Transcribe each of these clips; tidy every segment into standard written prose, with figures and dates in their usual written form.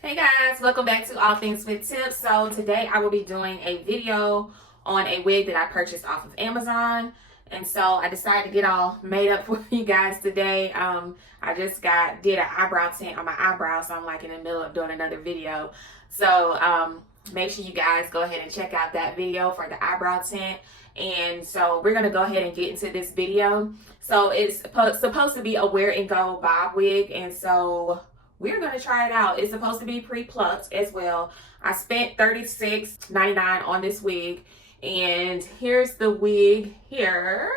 Hey guys, welcome back to All Things with Tips. So today I will be doing a video on a wig that I purchased off of Amazon. And so I decided to get all made up for you guys today. I just did an eyebrow tint on my eyebrows, so I'm like in the middle of doing another video. So make sure you guys go ahead and check out that video for the eyebrow tint. And so we're gonna go ahead and get into this video. So it's supposed to be a wear and go bob wig, and so we're gonna try it out. It's supposed to be pre-plucked as well. I spent $36.99 on this wig, and here's the wig here.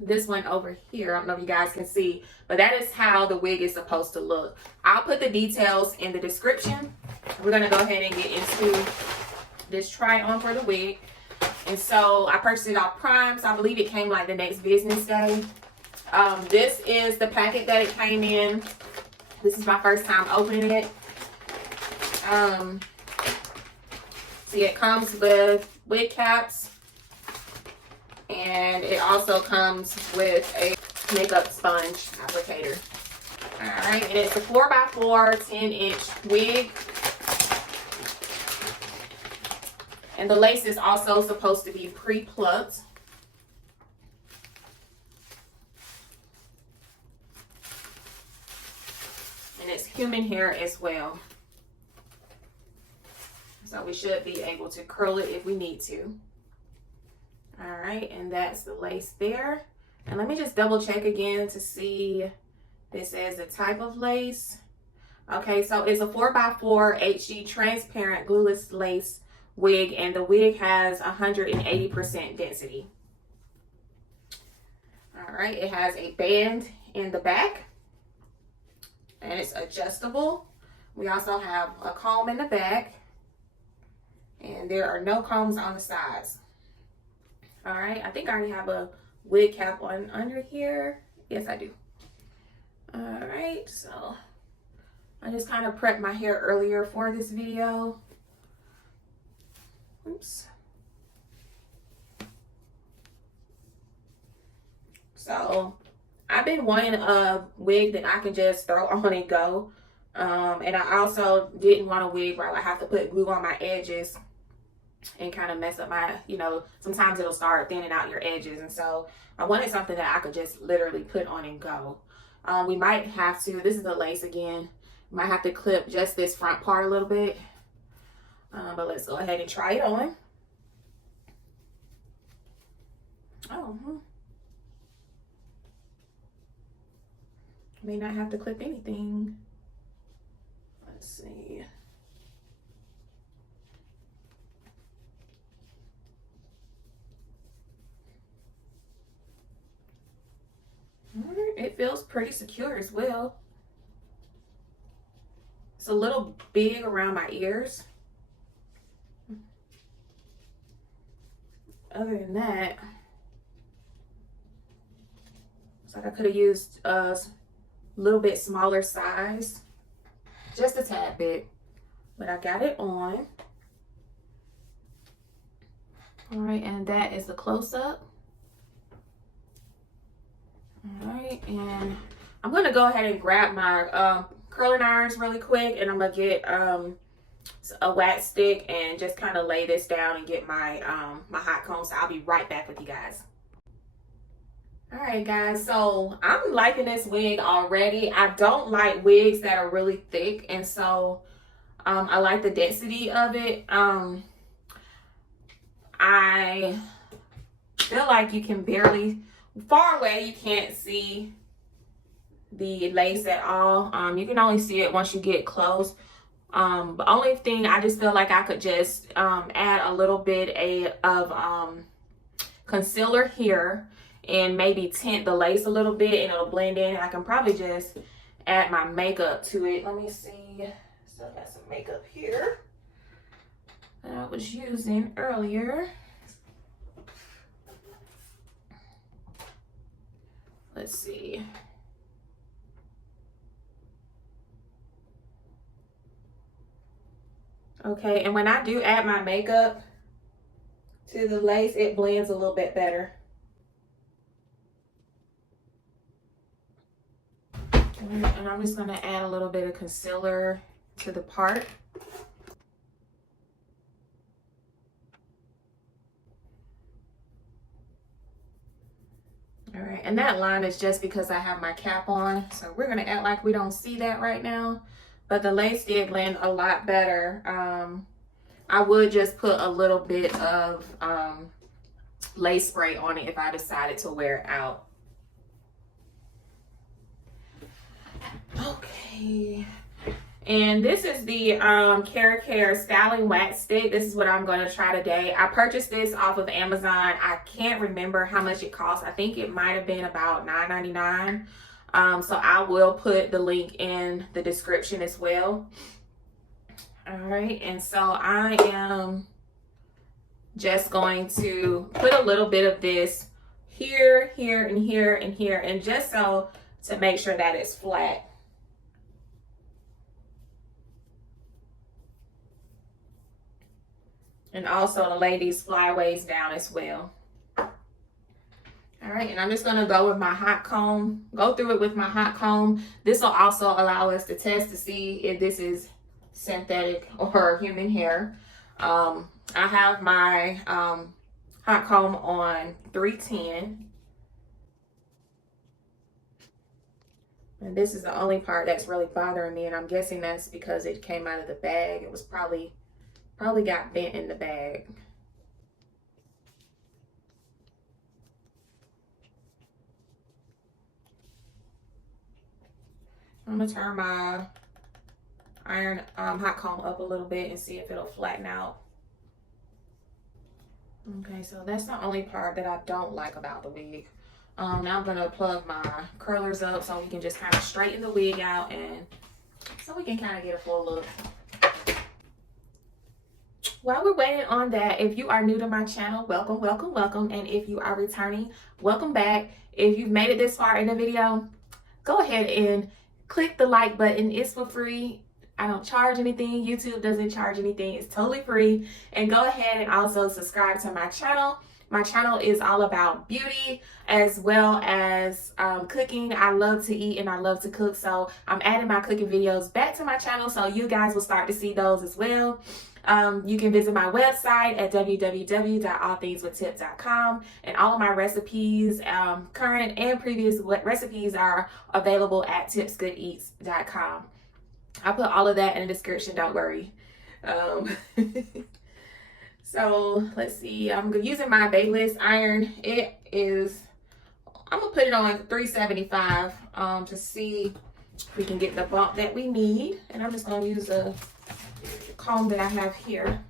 This one over here, I don't know if you guys can see, but that is how the wig is supposed to look. I'll put the details in the description. We're gonna go ahead and get into this try on for the wig. And so I purchased it off Prime, so I believe it came like the next business day. This is the packet that it came in. This is my first time opening it. See, it comes with wig caps, and it also comes with a makeup sponge applicator. All right, and it's a 4x4 10-inch wig. And the lace is also supposed to be pre-plucked. And it's human hair as well. So we should be able to curl it if we need to. All right, and that's the lace there. And let me just double check again to see this says the type of lace. Okay, so it's a 4x4 HD transparent glueless lace wig, and the wig has 180% density. All right, it has a band in the back, and it's adjustable. We also have a comb in the back, and there are no combs on the sides. All right, I think I already have a wig cap on under here. Yes, I do. All right, so I just kind of prepped my hair earlier for this video. Oops. So I've been wanting a wig that I can just throw on and go. And I also didn't want a wig where I have to put glue on my edges and kind of mess up my, sometimes it'll start thinning out your edges. And so I wanted something that I could just literally put on and go. We might have to, this is the lace again, might have to clip just this front part a little bit. But let's go ahead and try it on. Oh, may not have to clip anything. Let's see. All right, it feels pretty secure as well. It's a little big around my ears. Other than that, it's like I could have used a little bit smaller size, just a tad bit, but I got it on. All right, and that is the close-up. All right, and I'm gonna go ahead and grab my curling irons really quick, and I'm gonna get a wax stick and just kind of lay this down and get my my hot comb. So I'll be right back with you guys. All right guys, so I'm liking this wig already. I don't like wigs that are really thick, and so I like the density of it. I feel like you can barely, far away you can't see the lace at all. You can only see it once you get close. The only thing, I just feel like I could just add a little bit of concealer here and maybe tint the lace a little bit, and it'll blend in. I can probably just add my makeup to it. Let me see. So I got some makeup here that I was using earlier. Let's see. Okay, and when I do add my makeup to the lace, it blends a little bit better. And I'm just gonna add a little bit of concealer to the part. All right, and that line is just because I have my cap on. So we're gonna act like we don't see that right now, but the lace did blend a lot better. I would just put a little bit of lace spray on it if I decided to wear it out. Okay. And this is the Care Styling Wax Stick. This is what I'm going to try today. I purchased this off of Amazon. I can't remember how much it cost. I think it might have been about $9.99. So I will put the link in the description as well. All right. And so I am just going to put a little bit of this here, here, and here, and here. And just so to make sure that it's flat. And also to lay these flyaways down as well. All right, and I'm just gonna go with my hot comb, go through it with my hot comb. This will also allow us to test to see if this is synthetic or human hair. I have my hot comb on 310. And this is the only part that's really bothering me, and I'm guessing that's because it came out of the bag. It was probably got bent in the bag. I'm gonna turn my iron hot comb up a little bit and see if it'll flatten out. Okay, so that's the only part that I don't like about the wig. Now I'm gonna plug my curlers up so we can just kind of straighten the wig out, and so we can kind of get a full look. While we're waiting on that, if you are new to my channel, welcome, welcome, welcome. And if you are returning, welcome back. If you've made it this far in the video, go ahead and click the like button. It's for free. I don't charge anything. YouTube doesn't charge anything. It's totally free. And go ahead and also subscribe to my channel. My channel is all about beauty as well as cooking. I love to eat and I love to cook. So I'm adding my cooking videos back to my channel, so you guys will start to see those as well. You can visit my website at www.allthingswithtipp.com, and all of my recipes, current and previous recipes, are available at tipsgoodeats.com. I'll put all of that in the description, don't worry. So let's see, I'm using my Babyliss iron. I'm gonna put it on 375 to see if we can get the bump that we need. And I'm just gonna use a comb that I have here.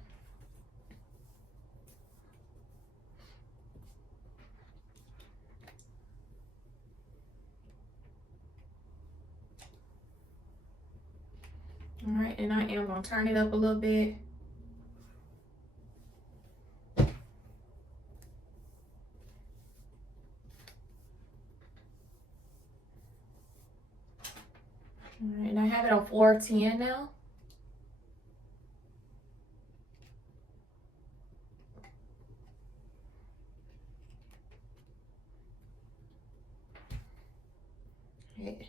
All right, and I am gonna turn it up a little bit. All right, and I have it on 410 now. Okay.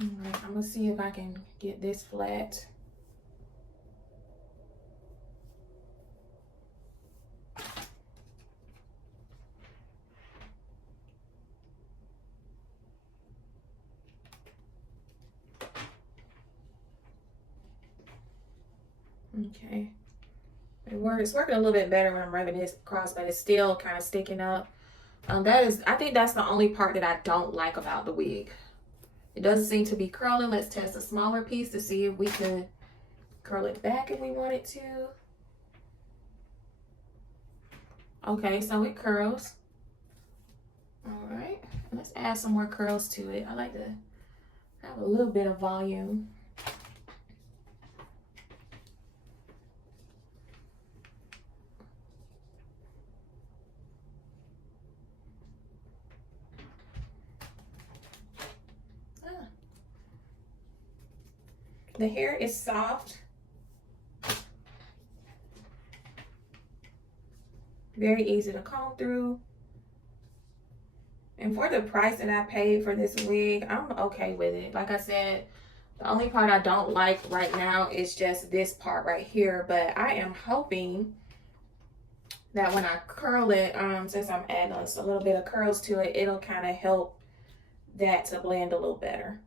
All right, I'm gonna see if I can get this flat. Okay, it's working a little bit better when I'm rubbing this across, but it's still kind of sticking up. I think that's the only part that I don't like about the wig. It doesn't seem to be curling. Let's test a smaller piece to see if we could curl it back if we wanted to. Okay, so it curls. All right, let's add some more curls to it. I like to have a little bit of volume. The hair is soft. Very easy to comb through. And for the price that I paid for this wig, I'm okay with it. Like I said, the only part I don't like right now is just this part right here. But I am hoping that when I curl it, since I'm adding a little bit of curls to it, it'll kind of help that to blend a little better.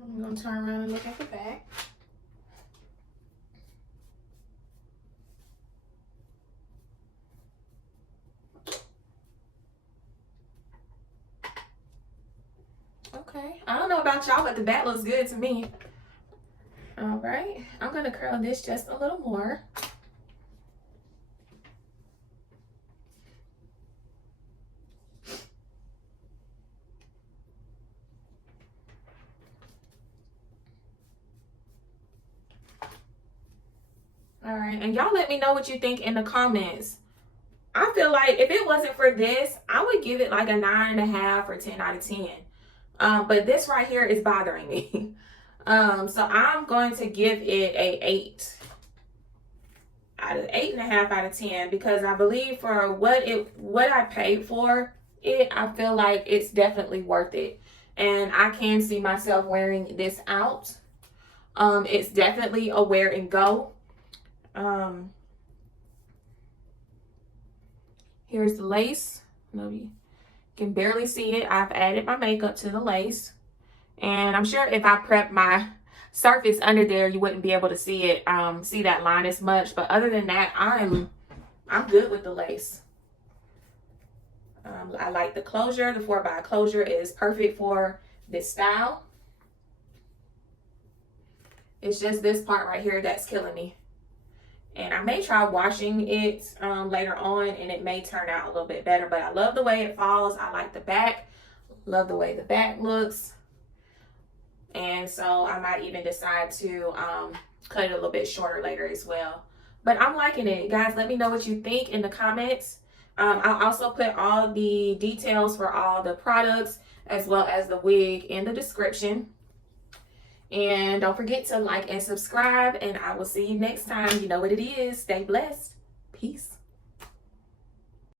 I'm gonna turn around and look at the back. Okay, I don't know about y'all, but the back looks good to me. All right, I'm gonna curl this just a little more. All right, and y'all let me know what you think in the comments. I feel like if it wasn't for this, I would give it like a 9.5 or 10 out of 10. But this right here is bothering me. So I'm going to give it a 8.5 out of 10, because I believe for what I paid for it, I feel like it's definitely worth it. And I can see myself wearing this out. It's definitely a wear and go. Here's the lace. You can barely see it. I've added my makeup to the lace. And I'm sure if I prep my surface under there, you wouldn't be able to see it, see that line as much. But other than that, I'm good with the lace. I like the closure. The 4x closure is perfect for this style. It's just this part right here that's killing me. And I may try washing it later on, and it may turn out a little bit better. But I love the way it falls. I like the back. Love the way the back looks. And so I might even decide to cut it a little bit shorter later as well. But I'm liking it. Guys, let me know what you think in the comments. I'll also put all the details for all the products as well as the wig in the description. And don't forget to like and subscribe, and I will see you next time. You know what it is. Stay blessed. Peace.